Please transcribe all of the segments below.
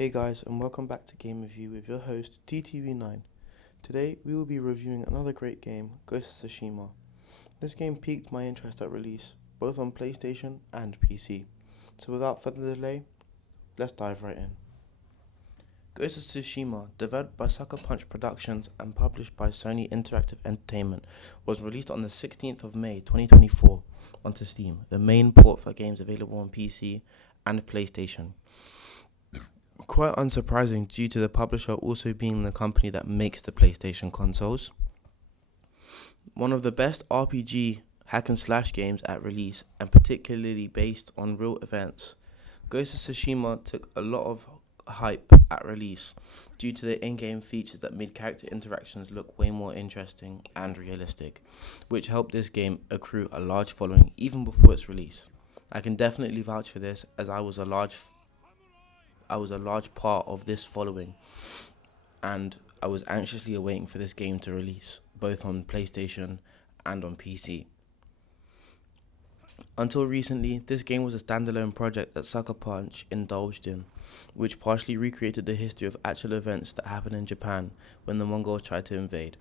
Hey guys, and welcome back to Game Review with your host TTV9. Today we will be reviewing another great game, Ghost of Tsushima. This game piqued my interest at release, both on PlayStation and PC. So without further delay, let's dive right in. Ghost of Tsushima, developed by Sucker Punch Productions and published by Sony Interactive Entertainment, was released on the 16th of May 2024 onto Steam, the main port for games available on PC and PlayStation. Quite unsurprising due to the publisher also being the company that makes the PlayStation consoles. One of the best RPG hack and slash games at release, and particularly based on real events. Ghost of Tsushima took a lot of hype at release due to the in-game features that made character interactions look way more interesting and realistic, which helped this game accrue a large following even before its release. I can definitely vouch for this, as I was a large part of this following, and I was anxiously awaiting for this game to release, both on PlayStation and on PC. Until recently, this game was a standalone project that Sucker Punch indulged in, which partially recreated the history of actual events that happened in Japan when the Mongols tried to invade.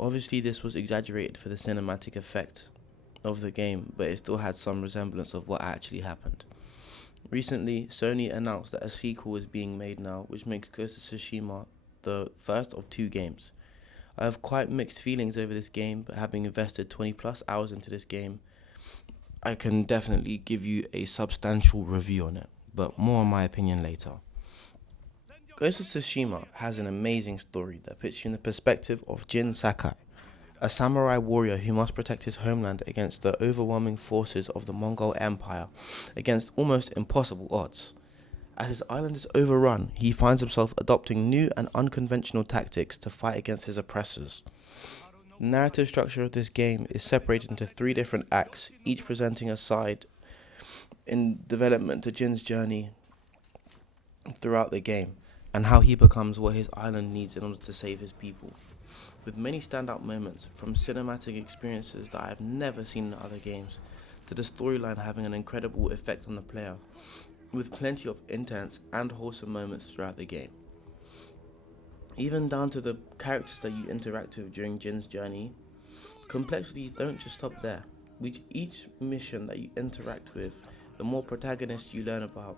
Obviously, this was exaggerated for the cinematic effect of the game, but it still had some resemblance of what actually happened. Recently, Sony announced that a sequel is being made now, which makes Ghost of Tsushima the first of two games. I have quite mixed feelings over this game, but having invested 20 plus hours into this game, I can definitely give you a substantial review on it, but more on my opinion later. Ghost of Tsushima has an amazing story that puts you in the perspective of Jin Sakai, a samurai warrior who must protect his homeland against the overwhelming forces of the Mongol Empire, against almost impossible odds. As his island is overrun, he finds himself adopting new and unconventional tactics to fight against his oppressors. The narrative structure of this game is separated into three different acts, each presenting a side in development to Jin's journey throughout the game, and how he becomes what his island needs in order to save his people. With many standout moments, from cinematic experiences that I have never seen in other games, to the storyline having an incredible effect on the player, with plenty of intense and wholesome moments throughout the game. Even down to the characters that you interact with during Jin's journey, complexities don't just stop there. With each mission that you interact with, the more protagonists you learn about,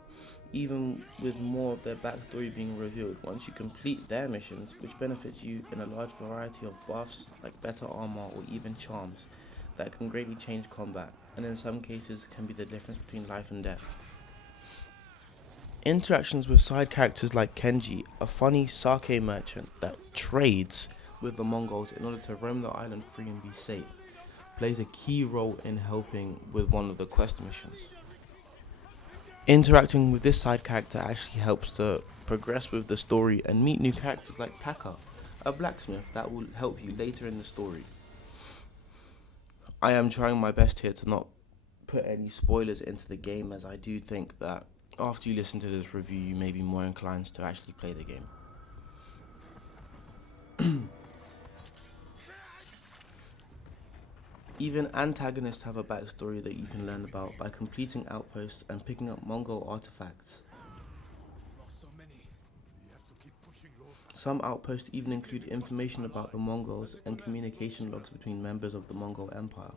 even with more of their backstory being revealed once you complete their missions, which benefits you in a large variety of buffs like better armor or even charms that can greatly change combat, and in some cases can be the difference between life and death. Interactions with side characters like Kenji, a funny sake merchant that trades with the Mongols in order to roam the island free and be safe, plays a key role in helping with one of the quest missions. Interacting with this side character actually helps to progress with the story and meet new characters like Taka, a blacksmith that will help you later in the story. I am trying my best here to not put any spoilers into the game, as I do think that after you listen to this review you may be more inclined to actually play the game. Even antagonists have a backstory that you can learn about by completing outposts and picking up Mongol artifacts. Some outposts even include information about the Mongols and communication logs between members of the Mongol Empire.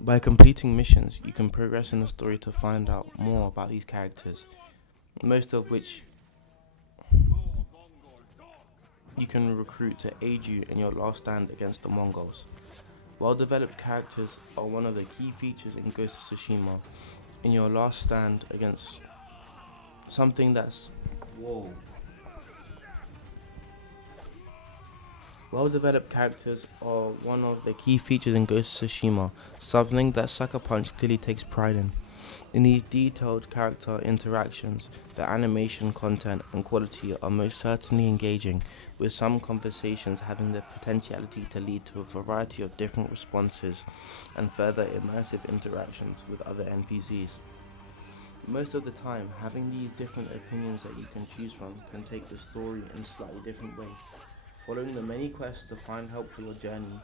By completing missions, you can progress in the story to find out more about these characters, most of which you can recruit to aid you in your last stand against the Mongols. Well-developed characters are one of the key features in Ghost of Tsushima. In your last stand against something that's... Whoa. Well-developed characters are one of the key features in Ghost of Tsushima, something that Sucker Punch clearly takes pride in. In these detailed character interactions, the animation, content, and quality are most certainly engaging, with some conversations having the potentiality to lead to a variety of different responses and further immersive interactions with other NPCs. Most of the time, having these different opinions that you can choose from can take the story in slightly different ways. Following the many quests to find help for your journey,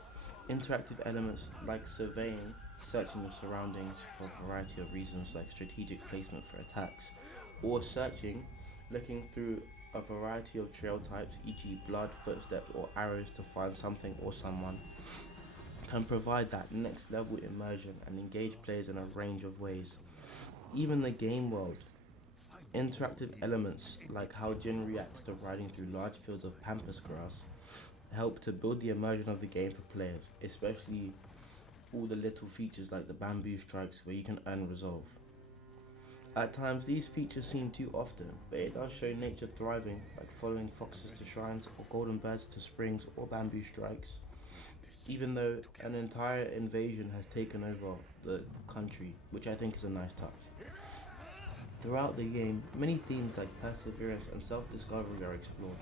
interactive elements like surveying, searching the surroundings for a variety of reasons like strategic placement for attacks, or searching looking through a variety of trail types, e.g., blood, footsteps, or arrows to find something or someone, can provide that next level immersion and engage players in a range of ways. Even the game world, interactive elements like how Jin reacts to riding through large fields of pampas grass help to build the immersion of the game for players, especially all the little features like the bamboo strikes where you can earn resolve. At times these features seem too often, but it does show nature thriving, like following foxes to shrines or golden birds to springs or bamboo strikes, even though an entire invasion has taken over the country, which I think is a nice touch. Throughout the game, many themes like perseverance and self-discovery are explored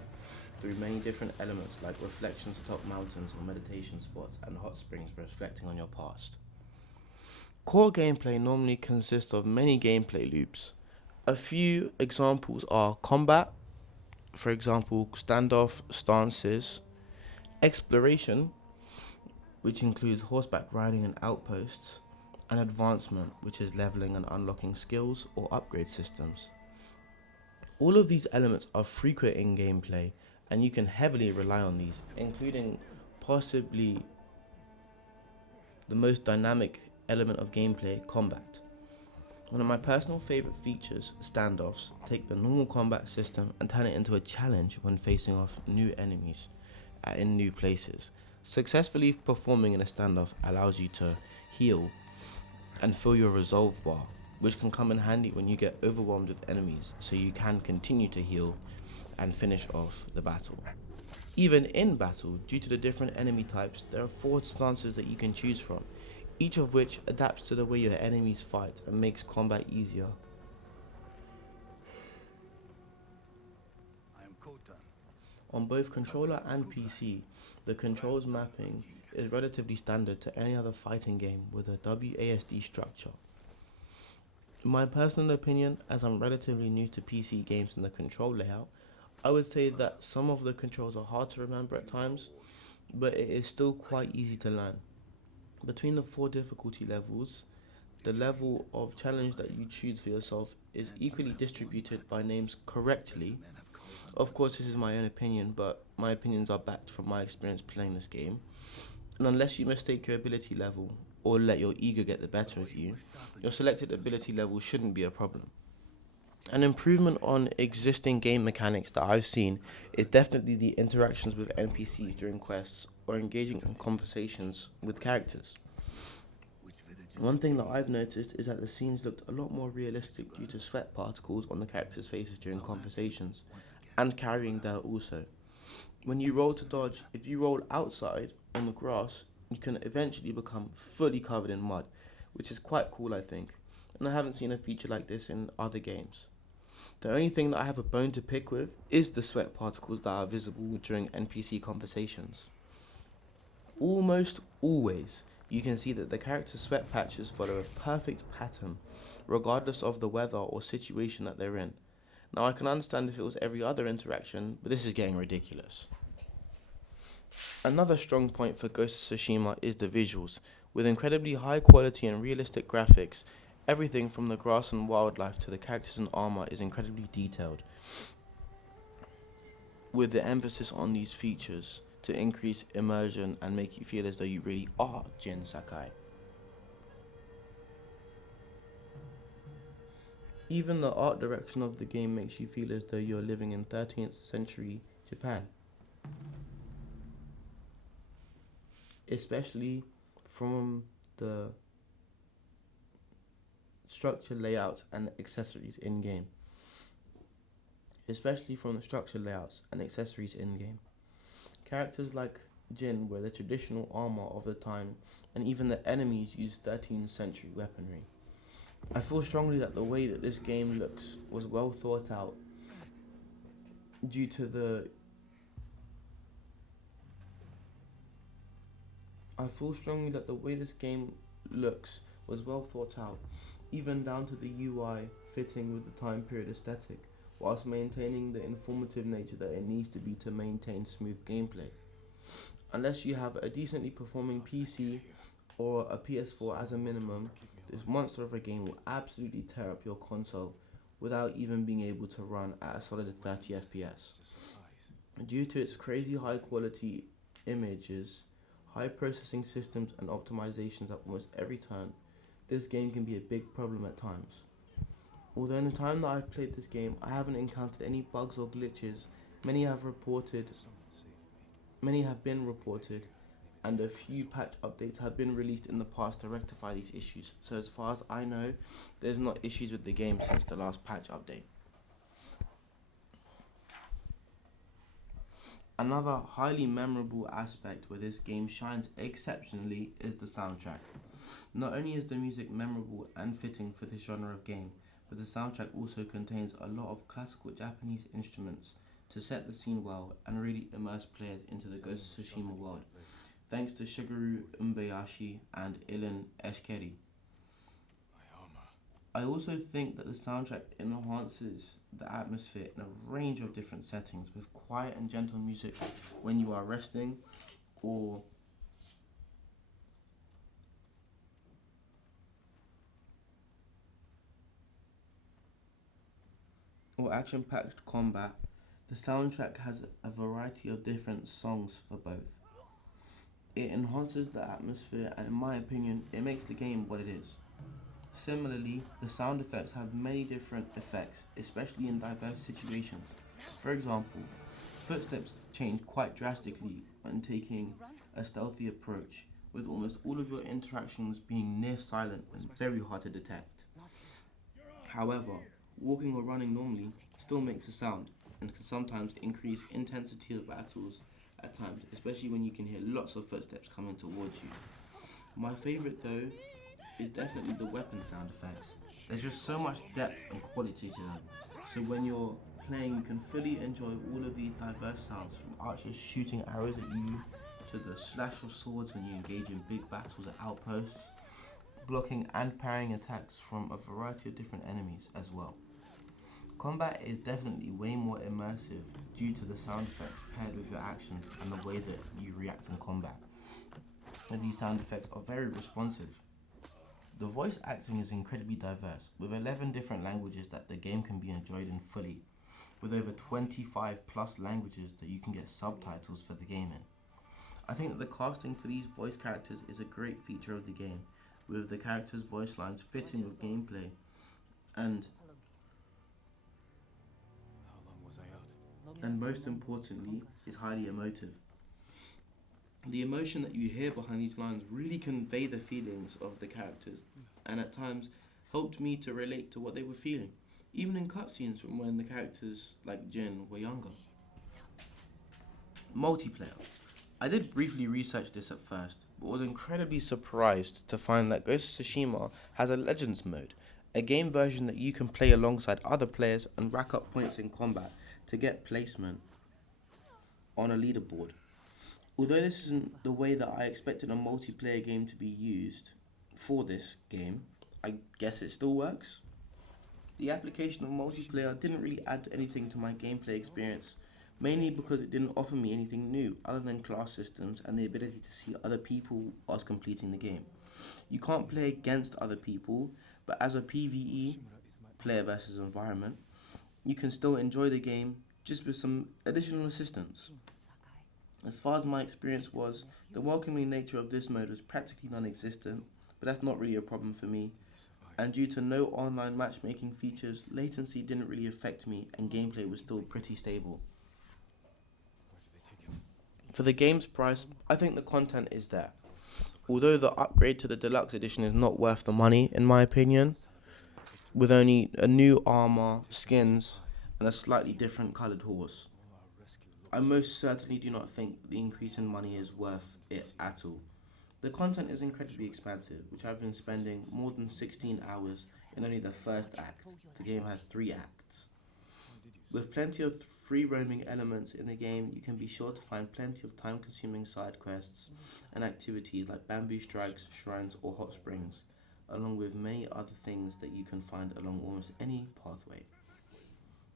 through many different elements like reflections atop mountains or meditation spots and hot springs reflecting on your past. Core gameplay normally consists of many gameplay loops. A few examples are combat, for example, standoff stances, exploration, which includes horseback riding and outposts, and advancement, which is leveling and unlocking skills or upgrade systems. All of these elements are frequent in gameplay, and you can heavily rely on these, including possibly the most dynamic element of gameplay, combat. One of my personal favourite features, standoffs, take the normal combat system and turn it into a challenge when facing off new enemies in new places. Successfully performing in a standoff allows you to heal and fill your resolve bar, which can come in handy when you get overwhelmed with enemies, so you can continue to heal and finish off the battle. Even in battle, due to the different enemy types, there are 4 stances that you can choose from, each of which adapts to the way your enemies fight and makes combat easier. On both controller and PC, the controls mapping is relatively standard to any other fighting game with a WASD structure. In my personal opinion, as I'm relatively new to PC games and the control layout, I would say that some of the controls are hard to remember at times, but it is still quite easy to learn. Between the 4 difficulty levels, the level of challenge that you choose for yourself is equally distributed by names correctly. Of course, this is my own opinion, but my opinions are backed from my experience playing this game. And unless you mistake your ability level or let your ego get the better of you, your selected ability level shouldn't be a problem. An improvement on existing game mechanics that I've seen is definitely the interactions with NPCs during quests or engaging in conversations with characters. One thing that I've noticed is that the scenes looked a lot more realistic due to sweat particles on the characters' faces during conversations, and carrying there also. When you roll to dodge, if you roll outside on the grass, you can eventually become fully covered in mud, which is quite cool, I think, and I haven't seen a feature like this in other games. The only thing that I have a bone to pick with is the sweat particles that are visible during NPC conversations. Almost always, you can see that the character's sweat patches follow a perfect pattern, regardless of the weather or situation that they're in. Now, I can understand if it was every other interaction, but this is getting ridiculous. Another strong point for Ghost of Tsushima is the visuals. With incredibly high quality and realistic graphics, everything from the grass and wildlife to the characters and armor is incredibly detailed, with the emphasis on these features to increase immersion and make you feel as though you really are Jin Sakai. Even the art direction of the game makes you feel as though you're living in 13th century Japan, especially from the structure layouts and accessories in game. Characters like Jin wear the traditional armor of the time, and even the enemies use 13th century weaponry. I feel strongly that the way that this game looks was well thought out due to the even down to the UI fitting with the time period aesthetic, whilst maintaining the informative nature that it needs to be to maintain smooth gameplay. Unless you have a decently performing PC or a PS4 as a minimum, this monster of a game will absolutely tear up your console without even being able to run at a solid 30 FPS. Due to its crazy high quality images, high processing systems, and optimizations at almost every turn, this game can be a big problem at times. Although in the time that I've played this game, I haven't encountered any bugs or glitches, many have reported, many have been reported, and a few patch updates have been released in the past to rectify these issues. So as far as I know, there's not issues with the game since the last patch update. Another highly memorable aspect where this game shines exceptionally is the soundtrack. Not only is the music memorable and fitting for this genre of game, but the soundtrack also contains a lot of classical Japanese instruments to set the scene well and really immerse players into the Ghost of Tsushima world, thanks to Shigeru Umebayashi and Ilan Eshkeri. I also think that the soundtrack enhances the atmosphere in a range of different settings with quiet and gentle music when you are resting or action-packed combat. The soundtrack has a variety of different songs for both. It enhances the atmosphere and in my opinion, it makes the game what it is. Similarly, the sound effects have many different effects, especially in diverse situations. For example, footsteps change quite drastically when taking a stealthy approach, with almost all of your interactions being near silent and very hard to detect. However, walking or running normally still makes a sound and can sometimes increase intensity of battles at times, especially when you can hear lots of footsteps coming towards you. My favourite though is definitely the weapon sound effects. There's just so much depth and quality to them. So when you're playing, you can fully enjoy all of these diverse sounds, from archers shooting arrows at you, to the slash of swords when you engage in big battles at outposts, blocking and parrying attacks from a variety of different enemies as well. Combat is definitely way more immersive due to the sound effects paired with your actions and the way that you react in combat. And these sound effects are very responsive. The voice acting is incredibly diverse, with 11 different languages that the game can be enjoyed in fully, with over 25 plus languages that you can get subtitles for the game in. I think that the casting for these voice characters is a great feature of the game, with the characters' voice lines fitting with gameplay, and most importantly, is highly emotive. The emotion that you hear behind these lines really convey the feelings of the characters, and at times helped me to relate to what they were feeling, even in cutscenes from when the characters like Jin were younger. Multiplayer. I did briefly research this at first, but was incredibly surprised to find that Ghost of Tsushima has a Legends mode, a game version that you can play alongside other players and rack up points in combat to get placement on a leaderboard. Although this isn't the way that I expected a multiplayer game to be used for this game, I guess it still works. The application of multiplayer didn't really add anything to my gameplay experience, mainly because it didn't offer me anything new other than class systems and the ability to see other people whilst completing the game. You can't play against other people, but as a PvE, player versus environment, you can still enjoy the game just with some additional assistance. As far as my experience was, the welcoming nature of this mode was practically non-existent, but that's not really a problem for me. And due to no online matchmaking features, latency didn't really affect me and gameplay was still pretty stable. For the game's price, I think the content is there. Although the upgrade to the deluxe edition is not worth the money, in my opinion, with only a new armor, skins, and a slightly different coloured horse. I most certainly do not think the increase in money is worth it at all. The content is incredibly expansive, which I've been spending more than 16 hours in only the first act. The game has 3 acts. With plenty of free roaming elements in the game, you can be sure to find plenty of time-consuming side quests and activities like bamboo strikes, shrines, or hot springs, along with many other things that you can find along almost any pathway.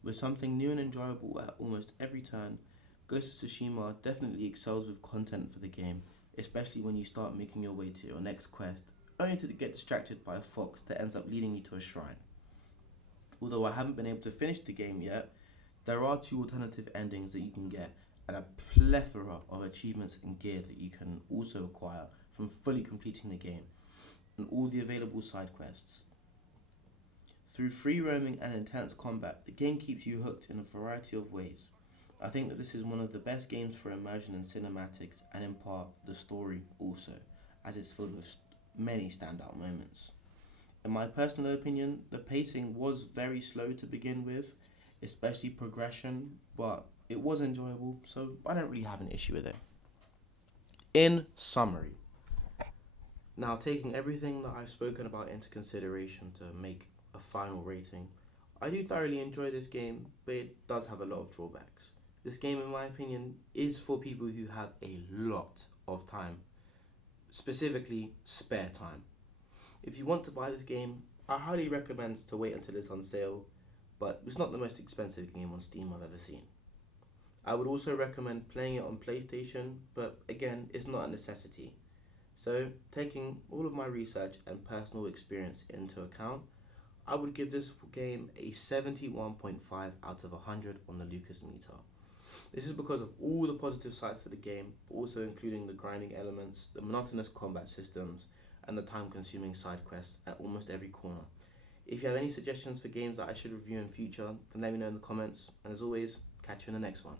With something new and enjoyable at almost every turn, Ghost of Tsushima definitely excels with content for the game, especially when you start making your way to your next quest, only to get distracted by a fox that ends up leading you to a shrine. Although I haven't been able to finish the game yet, there are two alternative endings that you can get, and a plethora of achievements and gear that you can also acquire from fully completing the game, and all the available side quests. Through free roaming and intense combat, the game keeps you hooked in a variety of ways. I think that this is one of the best games for immersion and cinematics, and in part the story also, as it's filled with many standout moments. In my personal opinion, the pacing was very slow to begin with, especially progression, but it was enjoyable, so I don't really have an issue with it. In summary, now taking everything that I've spoken about into consideration to make a final rating, I do thoroughly enjoy this game, but it does have a lot of drawbacks. This game, in my opinion, is for people who have a lot of time, specifically spare time. If you want to buy this game, I highly recommend to wait until it's on sale, but it's not the most expensive game on Steam I've ever seen. I would also recommend playing it on PlayStation, but again, it's not a necessity. So, taking all of my research and personal experience into account, I would give this game a 71.5 out of 100 on the Lucas meter. This is because of all the positive sides to the game, but also including the grinding elements, the monotonous combat systems, and the time-consuming side quests at almost every corner. If you have any suggestions for games that I should review in future, then let me know in the comments, and as always, catch you in the next one.